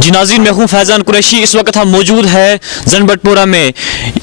जी नाज़रीन, मैं हूँ फैज़ान कुरैशी। इस वक्त हम मौजूद है जनबटपोरा में।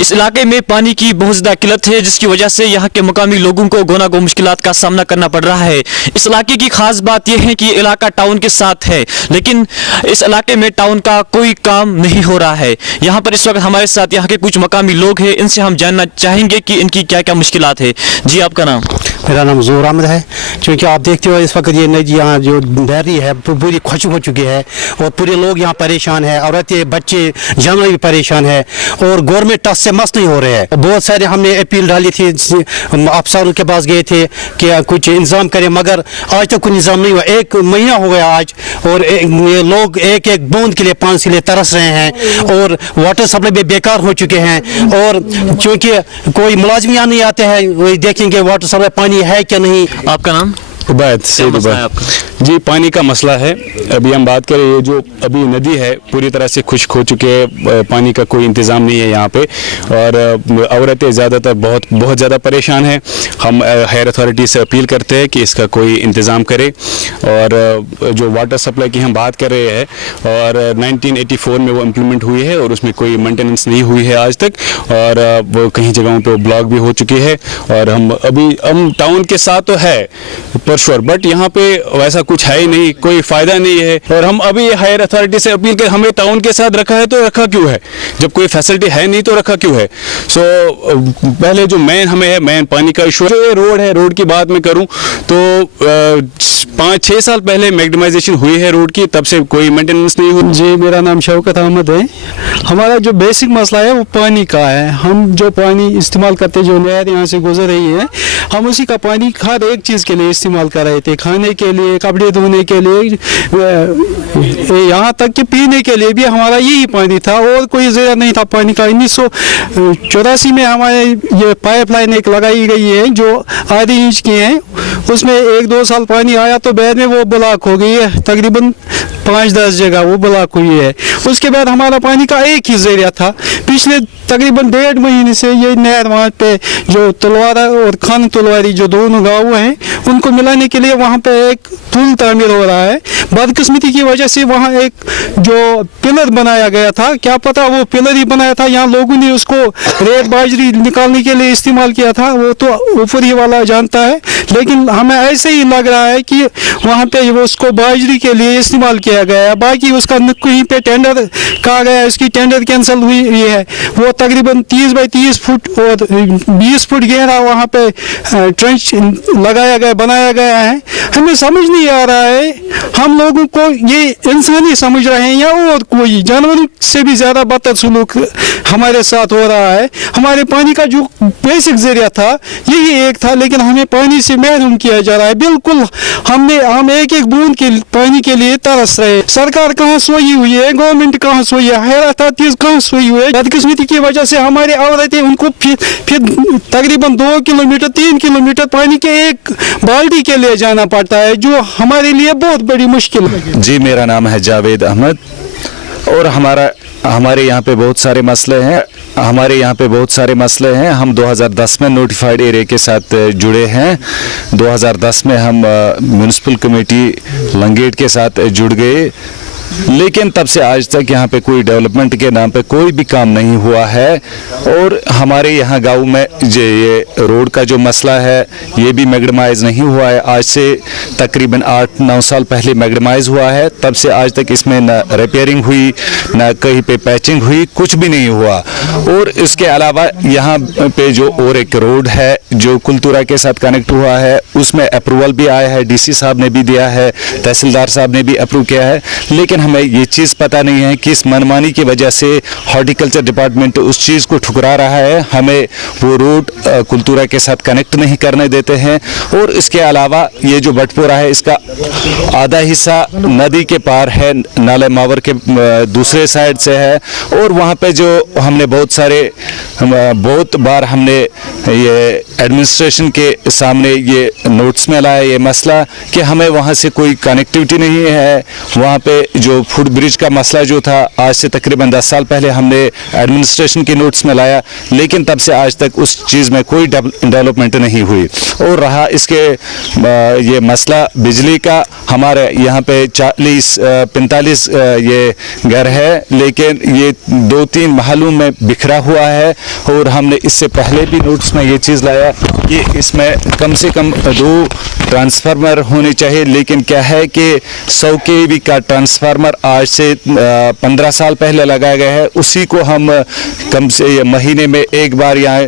इस इलाके में पानी की बहुत ज़्यादा किल्लत है, जिसकी वजह से यहाँ के मकामी लोगों को गोना गो मुश्किलात का सामना करना पड़ रहा है। इस इलाके की खास बात यह है कि इलाका टाउन के साथ है, लेकिन इस इलाके में टाउन का कोई काम नहीं हो रहा है। यहाँ पर इस वक्त हमारे साथ यहाँ के कुछ मकामी लोग हैं, इनसे हम जानना चाहेंगे कि इनकी क्या क्या मुश्किलात है। जी आपका नाम? मेरा नाम ज़ोर अहमद है। चूँकि आप देखते हो इस वक्त ये नदी यहाँ जो बह रही है पूरी खशक हो चुकी है और पूरे लोग यहाँ परेशान हैं, औरतें बच्चे जानवर भी परेशान है और गवर्नमेंट टच से मस नहीं हो रहे हैं। बहुत सारे हमने अपील डाली थी, अफसरों के पास गए थे कि कुछ इंतज़ाम करें, मगर आज तक कोई इंतज़ाम नहीं हुआ। 1 महीना हो गया आज और ये लोग एक एक बूंद के लिए पानी के लिए तरस रहे हैं और वाटर सप्लाई भी बेकार हो चुके हैं। और चूँकि कोई मुलाजिम यहाँ नहीं आते हैं, वही देखेंगे वाटर सप्लाई पानी है क्या नहीं। आपका नाम? उबैद सैयद उबैद। जी, पानी का मसला है। अभी हम बात करें, ये जो अभी नदी है पूरी तरह से खुश्क हो चुके है, पानी का कोई इंतज़ाम नहीं है यहाँ पे और औरतें ज़्यादातर बहुत ज़्यादा परेशान हैं। हम हायर अथॉरिटी से अपील करते हैं कि इसका कोई इंतज़ाम करे। और जो वाटर सप्लाई की हम बात कर रहे हैं और 1984 में वो इम्प्लीमेंट हुई है और उसमें कोई मेंटेनेंस नहीं हुई है आज तक, और वो कहीं जगहों पे ब्लॉक भी हो चुकी है। और हम टाउन के साथ तो है श्योर, बट यहाँ पे वैसा कुछ है ही नहीं, कोई फायदा नहीं है। और हम अभी हायर अथॉरिटी से अपील कर, हमें टाउन के साथ रखा है तो रखा क्यों है? जब कोई फैसिलिटी है नहीं तो रखा क्यों है? सो पहले जो मेन पानी का इशू है, रोड है। रोड की बात मैं करूँ तो 5-6 साल पहले मैग्नेमाइजेशन हुई है रोड की, तब से कोई मेंटेनेंस नहीं हुई। जी, मेरा नाम शौकत अहमद है। हमारा जो बेसिक मसला है वो पानी का है। हम जो पानी इस्तेमाल करते, जो नहर यहाँ से गुजर रही है, हम उसी का पानी हर एक चीज़ के लिए इस्तेमाल कर रहे थे, खाने के लिए, कपड़े धोने के लिए, यहाँ तक कि पीने के लिए भी हमारा यही पानी था और कोई ज़रूरत नहीं था पानी का। 1984 में हमारे ये पाइपलाइन एक लगाई गई है जो आधे इंच की है, उसमें 1-2 साल पानी आया तो बाद में वो ब्लॉक हो गई है, तकरीबन 5-10 जगह वो ब्लॉक हुई है। उसके बाद हमारा पानी का एक ही जरिया था। पिछले तकरीबन 1.5 महीने से ये नहर वहाँ पे जो तलवारा और खान तलवारी जो दोनों गाँव हैं, उनको मिलाने के लिए वहाँ पे एक पुल तामीर हो रहा है। बदकिस्मती की वजह से वहाँ एक जो पिलर बनाया गया था, क्या पता वो पिलर ही बनाया था, यहाँ लोगों ने उसको रेत बाजरी निकालने के लिए इस्तेमाल किया था, वो तो ऊपर ही वाला जानता है। लेकिन हमें ऐसे ही लग रहा है कि वहाँ पे वो उसको बाजरी के लिए इस्तेमाल किया गया है। बाकी उसका कहीं पे टेंडर कहा गया है, उसकी टेंडर कैंसिल हुई है। वो तकरीबन 30 बाई 30 फुट और 20 फुट गहरा वहाँ पे ट्रेंच लगाया गया, बनाया गया है। हमें समझ नहीं आ रहा है, हम लोगों को ये इंसानी समझ रहे हैं या और कोई जानवरों से भी ज़्यादा बदतर सलूक हमारे साथ हो रहा है। हमारे पानी का जो बेसिक जरिया था यही एक था, लेकिन हमें पानी से महरूम किया जा रहा है। बिल्कुल हम एक एक बूंद के पानी के लिए तरस रहे। सरकार कहाँ सोई हुई है, गवर्नमेंट कहाँ सोई है, हायर अथॉरिटीज कहाँ सोई हुई है। बदकिस्मती की वजह से हमारे औरतें उनको फिर तकरीबन 2 किलोमीटर 3 किलोमीटर पानी के एक बाल्टी के लिए जाना पड़ता है, जो हमारे लिए बहुत बड़ी मुश्किल है। जी, मेरा नाम है जावेद अहमद और हमारे यहाँ पे बहुत सारे मसले हैं। हम 2010 में नोटिफाइड एरिया के साथ जुड़े हैं। 2010 में हम म्यूनिसिपल कमेटी लंगेट के साथ जुड़ गए, लेकिन तब से आज तक यहाँ पे कोई डेवलपमेंट के नाम पे कोई भी काम नहीं हुआ है। और हमारे यहाँ गांव में ये रोड का जो मसला है ये भी मैग्नेमाइज नहीं हुआ है। आज से तकरीबन 8-9 साल पहले मैग्नेमाइज हुआ है, तब से आज तक इसमें न रिपेयरिंग हुई न कहीं पे पैचिंग हुई, कुछ भी नहीं हुआ। और इसके अलावा यहाँ पे जो और एक रोड है जो कुलतुरा के साथ कनेक्ट हुआ है, उसमें अप्रूवल भी आया है, DC साहब ने भी दिया है, तहसीलदार साहब ने भी अप्रूव किया है, लेकिन हमें ये चीज़ पता नहीं है कि इस मनमानी की वजह से हॉर्टिकल्चर डिपार्टमेंट उस चीज़ को ठुकरा रहा है। हमें वो रोड कुलतुरा के साथ कनेक्ट नहीं करने देते हैं। और इसके अलावा ये जो बटपोरा है, इसका आधा हिस्सा नदी के पार है, नाले मावर के दूसरे साइड से है। और वहाँ पे जो हमने बहुत बार हमने ये एडमिनिस्ट्रेशन के सामने ये नोट्स में लाया ये मसला कि हमें वहाँ से कोई कनेक्टिविटी नहीं है। वहाँ पे जो फुट ब्रिज का मसला जो था आज से तकरीबन 10 साल पहले हमने एडमिनिस्ट्रेशन के नोट्स में लाया, लेकिन तब से आज तक उस चीज़ में कोई डेवलपमेंट नहीं हुई। और रहा इसके ये मसला बिजली का, हमारे यहाँ पे 45 ये घर है, लेकिन ये 2-3 महलों में बिखरा हुआ है। और हमने इससे पहले भी नोट्स में ये चीज़ लाया कि इसमें कम से कम 2 ट्रांसफार्मर होने चाहिए, लेकिन क्या है कि 100 kV का ट्रांसफार्मर आज से 15 साल पहले लगाया गया है, उसी को हम कम से महीने में एक बार या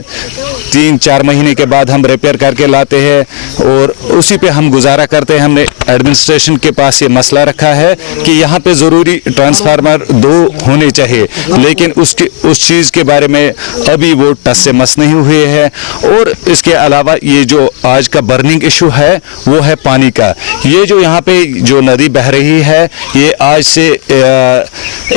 3-4 महीने के बाद हम रिपेयर करके लाते हैं और उसी पे हम गुजारा करते हैं। हमने एडमिनिस्ट्रेशन के पास ये मसला रखा है कि यहाँ पे ज़रूरी ट्रांसफार्मर 2 होने चाहिए, लेकिन उस चीज़ के बारे में अभी वो टस से मस नहीं हुए हैं। और इसके अलावा ये जो आज का बर्निंग इशू है वो है पानी का। ये जो यहाँ पे जो नदी बह रही है ये आज से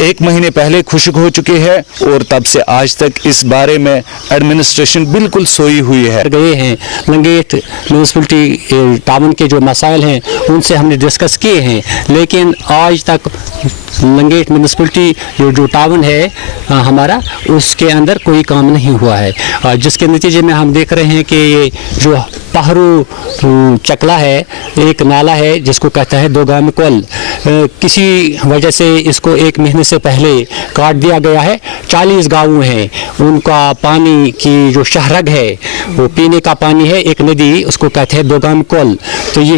1 महीने पहले खुश्क हो चुकी है और तब से आज तक इस बारे में एडमिनिस्ट्रेशन बिल्कुल सोई हुई है। गए हैं लंगेट म्यूनसिपलिटी टाउन के जो मसाइल हैं उनसे हमने डिस्कस किए हैं, लेकिन आज तक लंगेट म्यूनसिपलिटी जो टाउन है हमारा, उसके अंदर कोई काम नहीं हुआ है, जिसके नतीजे में हम देख रहे हैं कि ये जो पहरू चकला है, एक नाला है जिसको कहता है दोगामी कोल, किसी वजह से इसको 1 महीने से पहले काट दिया गया है। 40 गाँव हैं, उनका पानी की जो शहरग है वो पीने का पानी है, एक नदी उसको कहते हैं दोगामी कोल, तो ये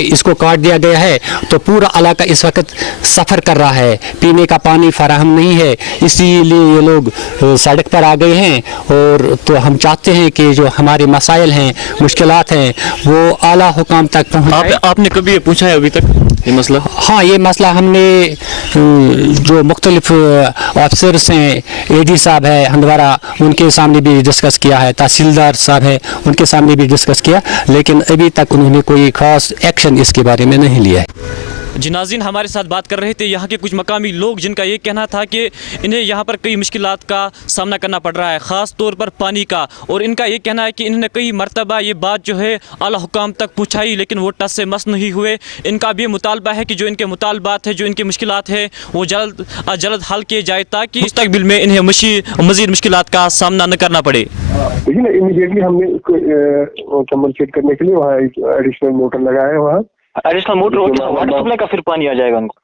इसको काट दिया गया है। तो पूरा इलाका इस वक्त सफ़र कर रहा है, पीने का पानी फराहम नहीं है, इसीलिए ये लोग सड़क पर आ गए हैं। और तो हम चाहते हैं कि जो हमारे मसाइल हैं, मुश्किलात हैं, वो आला हुकाम तक पहुँचाएं। आपने कभी ये पूछा है अभी तक ये मसला? हाँ, ये मसला हमने जो मुख्तलिफ ऑफिसर्स हैं, AD साहब है हंदवारा, उनके सामने भी डिस्कस किया है, तहसीलदार साहब है उनके सामने भी डिस्कस किया, लेकिन अभी तक उन्होंने कोई ख़ास एक्शन इसके बारे में नहीं लिया है। जी नाज़रीन, हमारे साथ बात कर रहे थे यहाँ के कुछ मकामी लोग, जिनका ये कहना था कि इन्हें यहाँ पर कई मुश्किलात का सामना करना पड़ रहा है, ख़ास तौर पर पानी का। और इनका ये कहना है कि इन्होंने कई मरतबा ये बात जो है आला हुकाम तक पहुँचाई, लेकिन वो टस से मस नहीं हुए। इनका भी मुतालबा है कि जो इनके मुतालबात है, जो इनके मुश्किलात है, वो जल्द अज जल्द हल किए जाए, ताकि मुस्तकबिल में इन्हें मज़ीद मुश्किलात का सामना न करना पड़े। देखिए ना, इमीडिएटली हमने इसको कंपनसेट करने के लिए वहाँ एक एडिशनल मोटर लगाया है। वहाँ एडिशनल मोटर वाटर सप्लाई का फिर पानी आ जाएगा उनको?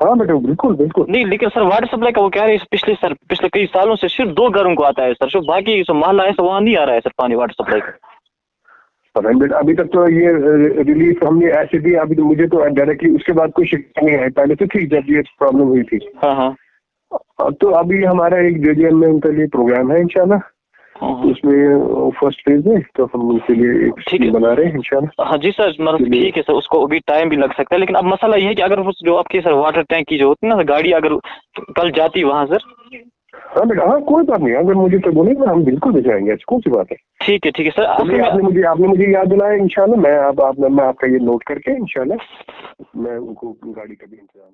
हाँ बेटा, बिल्कुल बिल्कुल। नहीं, लेकिन सर वाटर सप्लाई का वो कह रहे हैं पिछले कई सालों से सिर्फ 2 घरों को आता है सर, जो बाकी जो मोहल्ला है वहाँ नहीं आ रहा है सर पानी वाटर सप्लाई का। अभी तक तो ये रिलीफ हमने ऐसे दी, अभी तो मुझे तो डायरेक्टली उसके बाद कोई शिकायत नहीं आई, पहले तो थी जब ये प्रॉब्लम हुई थी। हाँ। तो अभी हमारा एक JDM में उनके लिए प्रोग्राम है इंशाल्लाह, उसमें फर्स्ट फेज में तो हम उनके लिए एक स्कीम बना रहे हैं इंशाल्लाह। हाँ जी सर, मतलब ठीक है सर, उसको अभी टाइम भी लग सकता है, लेकिन अब मसला ये है कि अगर जो आपकी सर वाटर टैंक की जो होती है ना गाड़ी, अगर कल जाती वहाँ सर। हाँ बेटा, हाँ कोई बात नहीं, अगर मुझे तो बोले हम बिल्कुल भिजवाएंगे, ऐसी कौन सी बात है। ठीक है सर। आपने मुझे याद दिलाया इंशाल्लाह, मैं आपका ये नोट करके इंशाल्लाह मैं उनको गाड़ी का भी इंतजाम